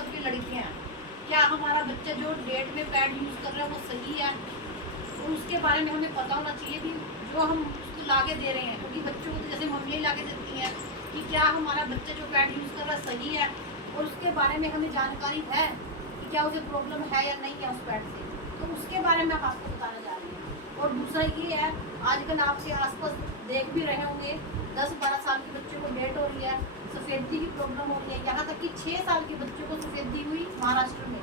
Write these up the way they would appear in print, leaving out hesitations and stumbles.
सब की लड़कियाँ हैं, क्या हमारा बच्चा जो डेट में पैड यूज़ कर रहा है वो सही है? और उसके बारे में हमें पता होना चाहिए कि जो हम उसको ला के दे रहे हैं, क्योंकि बच्चों को तो जैसे मम्मी ला के देती हैं कि क्या हमारा बच्चा जो पैड यूज़ कर रहा है सही है, और उसके बारे में हमें जानकारी है कि क्या उसे प्रॉब्लम है या नहीं है उस पैड से, तो उसके बारे में हम आपको बताने जा रहे हैं। और दूसरा ये है, आजकल आपके आसपास देख भी रहे होंगे 10-12 साल के बच्चों को डेट हो रही है, सफ़ेदी की प्रॉब्लम हो रही है, यहाँ तक कि 6 साल के बच्चों को सफ़ेदी हुई महाराष्ट्र में,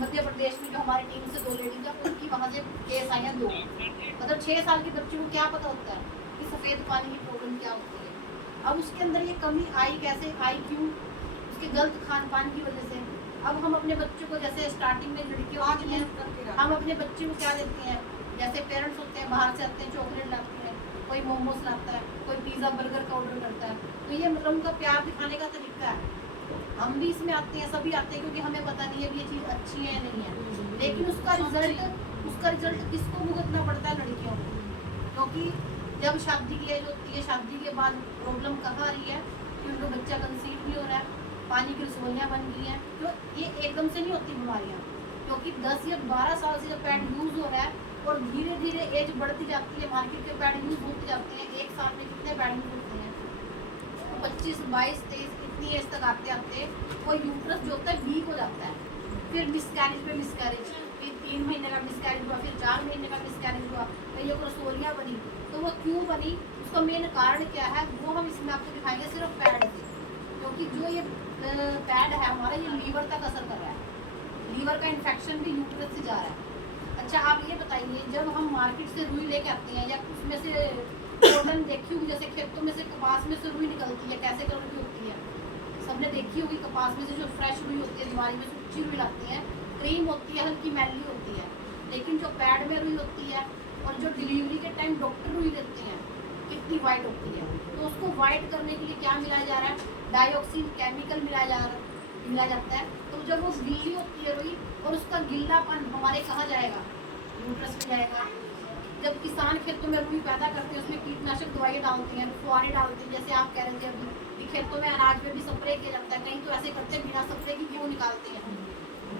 मध्य प्रदेश में। जो हमारी टीम से 2 लेडीज हैं उनकी वहाँ से केस आई हैं 2। मतलब 6 साल के बच्चों को क्या पता होता है कि सफ़ेद पानी की प्रॉब्लम क्या होती है। अब उसके अंदर ये कमी आई कैसे आई, क्यों? उसके गलत खान पान की वजह से। अब हम अपने बच्चों को जैसे स्टार्टिंग में लड़कियों आती हैं, हम अपने बच्चे को क्या देते हैं, जैसे पेरेंट्स होते हैं बाहर से आते हैं चॉकलेट लाते हैं, कोई मोमोज लाता है, कोई पिज़्ज़ा बर्गर का ऑर्डर करता है, तो ये मतलब उनका प्यार दिखाने का तरीका है। हम भी इसमें आते हैं, सभी आते हैं, क्योंकि हमें पता नहीं है कि ये चीज़ अच्छी है या नहीं है, लेकिन उसका रिजल्ट किसको भुगतना पड़ता है? लड़कियों को। क्योंकि जब शादी की एज होती है, शादी के बाद प्रॉब्लम कहाँ आ रही है कि उनको बच्चा कंसीव भी हो रहा है, पानी की रसोइयाँ बन गई हैं, तो ये एकदम से नहीं होती बीमारियाँ, क्योंकि 10 या 12 साल से जब पैड यूज़ हो रहा है और धीरे धीरे एज बढ़ती जाती है, मार्केट के पैड यूज़ होते जाते हैं, 1 साल में कितने पैड यूज़ होते हैं, 25, 22, 23 इतनी एज तक आते आते वो यूट्रस जो होता है वीक हो जाता है, फिर मिसकैरेज पे मिसकैरेज, फिर 3 महीने का मिसकैरेज हुआ, फिर 4 महीने का मिसकैरेज हुआ, कईयों को रसोलियाँ बनी। तो वो क्यों बनी, उसका मेन कारण क्या है, वो हम इसमें आपको दिखाएंगे सिर्फ पैड से। क्योंकि जो ये पैड है हमारा, ये लीवर तक असर कर रहा है, लीवर का इन्फेक्शन भी यूट्रस से जा रहा है। अच्छा आप ये बताइए, जब हम मार्केट से रुई लेके आते हैं या उसमें से कॉटन देखी होगी, जैसे खेतों में से कपास में से रुई निकलती है, कैसे कलर की होती है, सबने देखी होगी, कपास में से जो फ्रेश रुई होती है, दिवाली में सूखी रुई लाती है, क्रीम होती है, हल्की मैली होती है, लेकिन जो पैड में रुई होती है और जो डिलीवरी के टाइम डॉक्टर रुई देते हैं कितनी वाइट होती है। तो उसको वाइट करने के लिए क्या मिलाया जा रहा है, डाइऑक्सिन केमिकल मिलाया जाता है। तो जब वो गीली होती है रुई और उसका गिल्लापन हमारे कहाँ जाएगा, यूट्रस में जाएगा। जब किसान खेतों में रुई पैदा करते हैं, उसमें कीटनाशक दवाइयाँ डालते हैं, फुहारे डालते हैं, जैसे आप कह रहे थे अभी कि खेतों में अनाज में भी स्प्रे किया जाता है, कहीं तो ऐसे करते हैं बिना स्प्रे की गेहूँ निकालते हैं,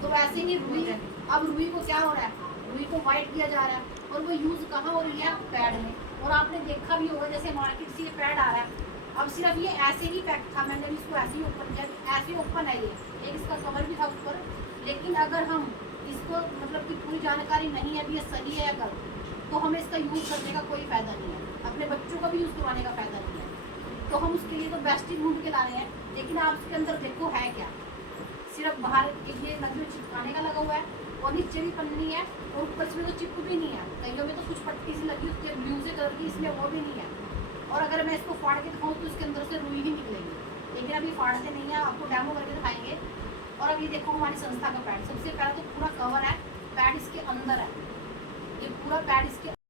तो वैसे ही रुई, अब रुई को क्या हो रहा है, रुई को वाइट किया जा रहा है, और वो यूज़ कहाँ हो रही है, पैड में। और आपने देखा भी होगा, जैसे मार्केट से ये पैड आ रहा है, अब सिर्फ ये ऐसे ही पैक था, मैंने इसको ऐसे ही ओपन किया, ऐसे ओपन है ये, एक इसका कवर भी था ऊपर, लेकिन अगर हम इसको मतलब कि पूरी जानकारी नहीं है अभी ये सही है या गलत, तो हमें इसका यूज़ करने का कोई फ़ायदा नहीं है, अपने बच्चों का भी यूज़ करवाने का फ़ायदा नहीं है। तो हम उसके लिए तो बेस्ट ही ढूंढ के ला रहे हैं, लेकिन आप उसके अंदर देखो है क्या, सिर्फ बाहर ये नकली चिपकाने का लगा हुआ है, और नीचे भी पन्नी है, और ऊपर से तो चिप भी नहीं है, कईयों में तो कुछ पट्टी सी लगी होती है ब्लू से कलर की, इसमें वो भी नहीं है। और अगर मैं इसको फाड़ के दिखाऊँ तो इसके अंदर से रुई ही निकलेगी, लेकिन अभी फाड़ते नहीं है, आपको डेमो करके दिखाएंगे। और अब ये देखो हमारी संस्था का पैड, सबसे पहले तो पूरा कवर है, पैड इसके अंदर है, ये पूरा पैड इसके